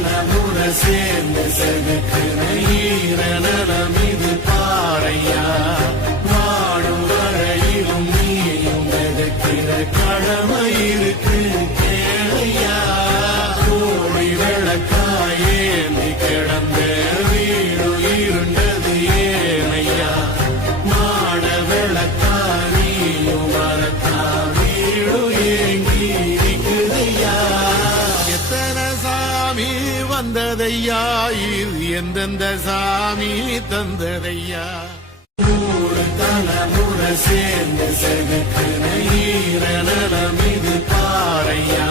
தலைமுறை சேர்ந்து செதுக்குன ஈர நலம் இது பாறையா வாழும் வரையிலும் நீயும் வெதுக்கிற கடமை இருக்கு கேளையா கோடி விளக்காயேந்தி கிடந்த வீடு இருண்டது ஏனையா மாட விளக்கா நீயும் மரத்தா வீடு ஏங்கி இருக்குதையா எத்தனை சாமி வந்ததையா இது எந்தெந்த சாமி தந்ததையா நூறு தலைமுறை சேர்ந்து செதுக்குன ஈர நலம் இது பாறையா